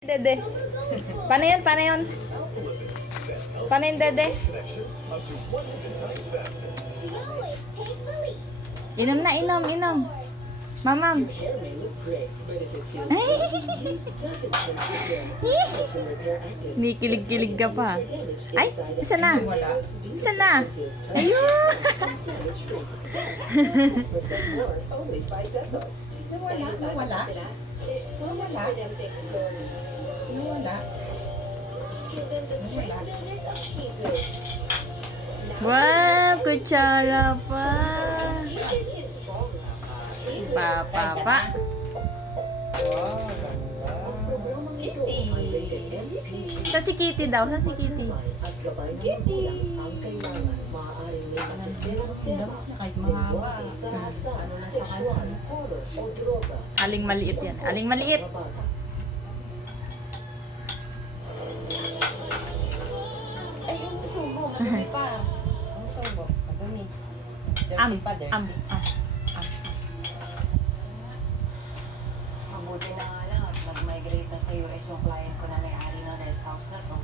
Dede. Paano yun? Paano yun? Paano yun, Dede? Inom na, inom, inom. Mamam. Ay! Kilig-kilig ka pa. Ay, isa na. Isa na. Ayun! Nawala? Wow, kutsara pa. Pa. Sa si Kitty daw, sa si Kitty. Kahit mahaba. Aling maliit yan. Aling maliit. Ay, yung subo, madumi pa. Ang subo, madumi. Am, Dirty pa, dirty. am. Mabuti na nga lang at nag-migrate na sa US yung client ko na may-ari ng rest house na to.